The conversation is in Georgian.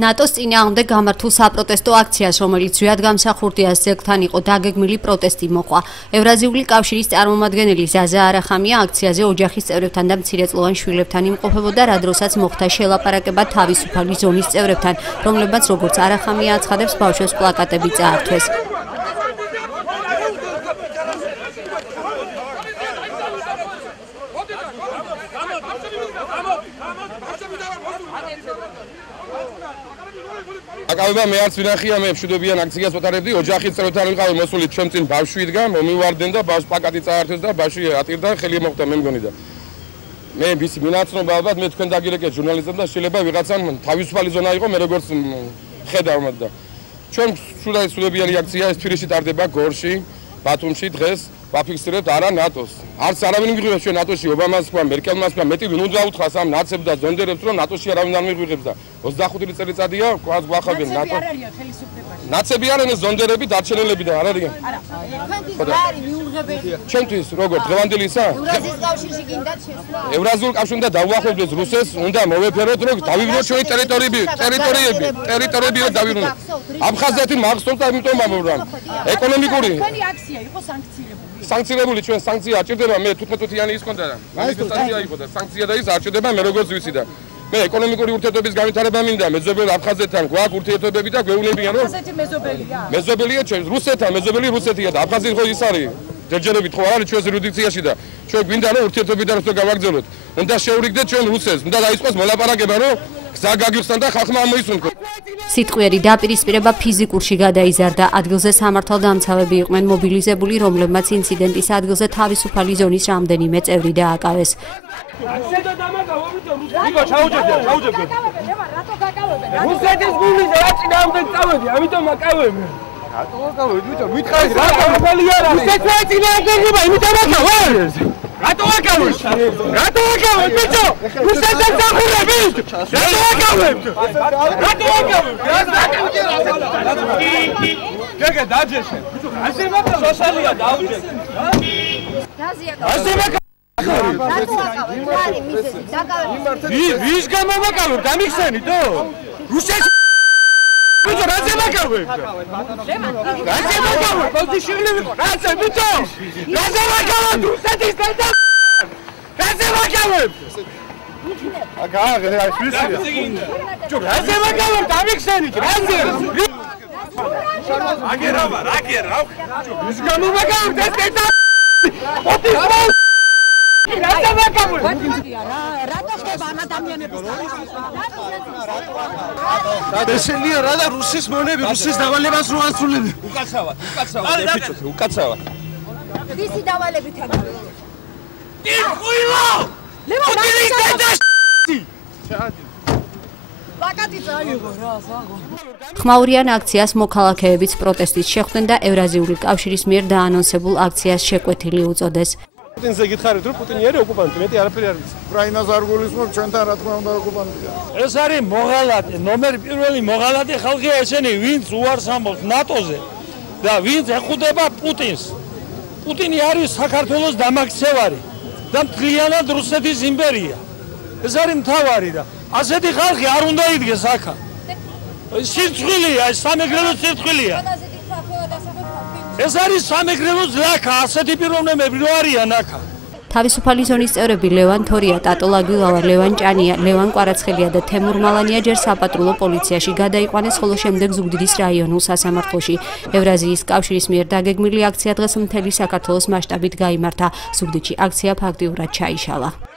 ნატოს წინააღმდეგ გამართულ საპროტესტო აქციას, რომელიც ზვიადგამსახურდიას ძეგლთან იყო დაგეგმილი პროტესტი მოყვა. ევრაზიული კავშირის წარმომადგენელი ზაზა არახამია აქციაზე ოჯახის წევრებთან და მცირეწლოვან შვილებთან იმყოფებოდა, რა დროსაც მოხდა შელაპარაკება თავისუფალი ზონის წევრებთან, რომლებმაც როგორც არახამია აცხადებს, ბავშვებს პლაკატები წაართვეს. აკავება მე არც ვინახია მე მშვიდობიან აქციას ვატარებდი ოჯახის წევრებთან ვიყავი მოსული ჩვენ წინ ბავშვი იდგა მომივარდნენ და ბავშვს პლაკატი წაართვეს და ბავშვი ატირდა ხელი მოხდა მე მგონი და მე ვიცი მინაცნობა ალბათ მე თქვენ დაგირეკეთ ჟურნალისტებთან და შეიძლება ვიღაცამ თავისუფალი ზონა იყო მე როგორც ხედავ და ჩვენ მშვიდობიანი აქცია ეს თბილისში ტარდება გორში ბათუმში დღეს ვაფიქსირებთ არა ნატოს არც არავინ მიგვიღებს ჩვენ ნატოში ობამას თქვა მერკელმას თქვა მეტი ვინ უნდა უთხრას ამ ნაცებს და ზონდერებს რომ ნატოში არავინ არ მიგვიღებს და 25 წელიწადია გვას გვახაგენ ნატო ნაცები არიან ზონდერები დარჩენილები და არ არიან ჩვენთვის როგორ დღევანდელი ისა ევრაზიის კავშირში გინდათ შესვლა ევრაზიულ კავშირში უნდა დავუახლოვდეს რუსეთს უნდა მოვეფეროთ რომ დავიბრუნოთ ჩვენი ტერიტორიები და დავიბრუნოთ აფხაზეთი მახსოვს და იმიტომ ამბობენ ეკონომიკური თქვენი აქცია იყო სანქცირებული ჩვენ სანქცია აჭირდება მე 15-თვიანი ის ხონდა და მანიფესტაცია იყო და სანქცია და ის აჭირდება მე როგორც ვიცი და მე ეკონომიკური ურთიერთობების განვითარება მინდა მეზობელ აფხაზეთთან გვაქვს ურთიერთობები და გვეუბნებიან რომ აფხაზეთი მეზობელია მეზობელია ჩვენ რუსეთთან მეზობელი რუსეთია და აფხაზეთი ხო ის არის ჯერჯერობით ხო არის ჩვენს იურისდიქციაში და ჩვენ გვინდა რომ ურთიერთობები და რუსეთს გავაგრძელოთ უნდა შეურიგდეთ ჩვენ რუსეთს უნდა დაიწყოს მოლაპარაკება რომ გზა გაგიხსნან და ხალხმა ამოისუნთქოს სიტყვიერი დაპირისპირება ფიზიკურში გადაიზარდა. ადგილზე სამართალდამცავები იყვნენ მობილიზებული, რომლებმაც ინციდენტის ადგილზე თავისუფალი ზონის რამდენიმე წევრი დააკავეს. რუსეთის გულით რა წინააღმდეგ წავედი, ამიტომ აკავებ. რატო აკავებ? მითხარი რა კავებელი არა. რუსეთის წინააღმდეგობა, იმიტომ აკავებ. რატო აკავებ? რატო აკავებ, ბიჭო? რუსეთის სახურები. რატო აკავებ? რატო აკავებ? გეგე დაჯეშე. ასე მაგა სოციალია დაუჯეს. ასე მაგა ვის გამომაკავებ დამიხსენითო? რუსეთის ბიჭო რაზე მაკავებ? რაზე მაკავებ? პოზიციული ვიყო. რაზე ბიჭო? რაზე მაკავებ? რუსეთის დედა? რაზე მაკავებ? აგაა ვისია. ბიჭო რაზე მაკავებ? დამიხსენით რაზე? აგერავა, რაკერა. ვის გამომაკავებ ეს დედა? პოზიციული რატო მაკავებ? რატო ხდება ამ ადამიანების ესენია რა და რუსის მონები, რუსის დავალებას რო ასრულებენ. უკაცრავად ბიჭო უკაცრავად ვისი დავალებით აკავებ? ტირხვილო! პუტინის დედა პლაკატი წაიღო რა საღო. ხმაურიან აქციას მოქალაქეებიც პროტესტით შეხვდნენ და ევრაზიული კავშირის მიერ დაანონსებულ აქციას შეკვეთილი უწოდეს. პუტინზე გითხარით რომ პუტინი არის ოკუპანტი, მეტი არაფერი არ ვიცი. უკრაინას არ გულისხმობ, ჩვენთან რა თქმა უნდა ოკუპანტია. ეს არის მოღალატე, ნომერ პირველი მოღალატე ხალხია ესენი, ვინც უარს ამბობს ნატოზე და ვინც ეხუდება პუტინს. პუტინი არის საქართველოს დამაქცევარი და მთლიანად რუსეთის იმპერია. ეს არის მთავარი და ასეთი ხალხი არ უნდა იდგეს აქა. სირცხვილია, სამეგრელოს სირცხვილია. ეს არის სამეგრელოს ლაქა, ასეთი პიროვნებები რო არიან აქა. თავისუფალი ზონის წევრები ლევან თორია, ტატო ლაგვილავა, ლევან ჭანია, ლევან კვარაცხელია და თემურ მალანია ჯერ საპატრულო პოლიციაში გადაიყვანეს, ხოლო შემდეგ ზუგდიდის რაიონულ სასამართლოში. ევრაზიის კავშირის მიერ დაგეგმილი აქცია დღეს მთელი საქართველოს მასშტაბით გაიმართა. ზუგდიდში აქცია ფაქტიურად ჩაიშალა.